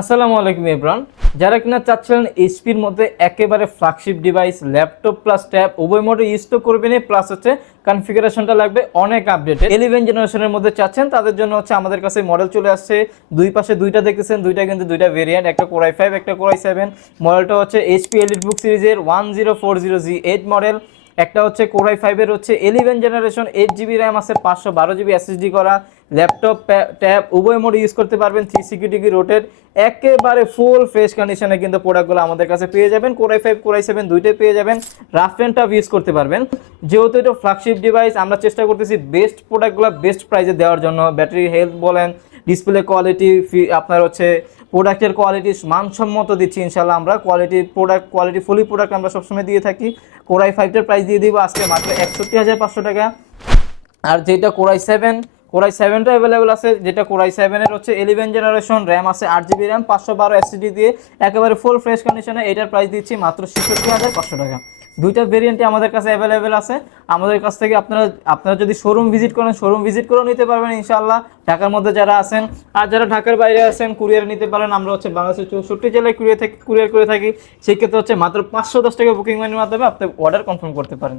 আসসালামু আলাইকুম এভরান। যারা কিনা চাচ্ছিলেন এইচপির মধ্যে একেবারে flagship device laptop plus tab উভয় মোডে ইউজ তো করবেন, প্লাস হচ্ছে কনফিগারেশনটা লাগবে অনেক আপডেটেড 11 জেনারেশনের মধ্যে চাচ্ছেন, তাদের জন্য হচ্ছে আমাদের কাছে মডেল চলে আসছে। দুই পাশে দুইটা দেখতেছেন, দুইটা কিন্তু দুইটা ভেরিয়েন্ট, একটা কোর i5 একটা কোর i7। মডেলটা হচ্ছে এইচপি এলিটবুক সিরিজের 1040G8 মডেল। একটা হচ্ছে কোর i5 এর হচ্ছে 11 জেনারেশন, 8 জিবি র্যাম আছে, 512 জিবি এসএসডি করা। ল্যাপটপ ট্যাব উভয় মোডে ইউজ করতে পারবেন, 360 ডিগ্রি রোটেট, একেবারে ফুল ফ্রেশ কন্ডিশনে কিন্তু প্রোডাক্টগুলো আমাদের কাছে পেয়ে যাবেন। কোর i5 কোর i7 দুইটাই পেয়ে যাবেন, রাফ অ্যান্ড টাফ ইউজ করতে পারবেন। যেহেতু এটা ফ্ল্যাগশিপ ডিভাইস, আমরা চেষ্টা করতেছি বেস্ট প্রোডাক্টগুলো বেস্ট প্রাইসে দেওয়ার জন্য। ব্যাটারি হেলথ বলেন, ডিসপ্লে কোয়ালিটি, আপনার হচ্ছে প্রোডাক্টের কোয়ালিটি মানসম্মত দিচ্ছি ইনশাল্লাহ। আমরা কোয়ালিটি ফুলি প্রোডাক্ট আমরা সবসময় দিয়ে থাকি। কোর i5টার প্রাইস দিয়ে দিব আজকে মাত্র 61,500 টাকা। আর যেটা কোর i7টা অ্যাভেলেবেল আছে, যেটা কোর i7 এর হচ্ছে 11 জেনারেশন, র্যাম আছে 8 জিবি র্যাম, 512 এসএসডি দিয়ে একেবারে ফুল ফ্রেশ কন্ডিশনে, এটার প্রাইস দিচ্ছি মাত্র 66,500 টাকা। দুইটা ভেরিয়েন্টই আমাদের কাছে অ্যাভেলেবেল আছে। আমাদের কাছ থেকে আপনারা যদি শোরুম ভিজিট করেন, শোরুম ভিজিট করেও নিতে পারবেন ইনশাআল্লাহ, ঢাকার মধ্যে যারা আছেন। আর যারা ঢাকার বাইরে আছেন কুরিয়ারে নিতে পারেন। আমরা হচ্ছে বাংলাদেশের 64 জেলায় কুরিয়ার করে থাকি। সেই ক্ষেত্রে হচ্ছে মাত্র 510 টাকা বুকিং মানির মাধ্যমে আপনি অর্ডার কনফার্ম করতে পারেন।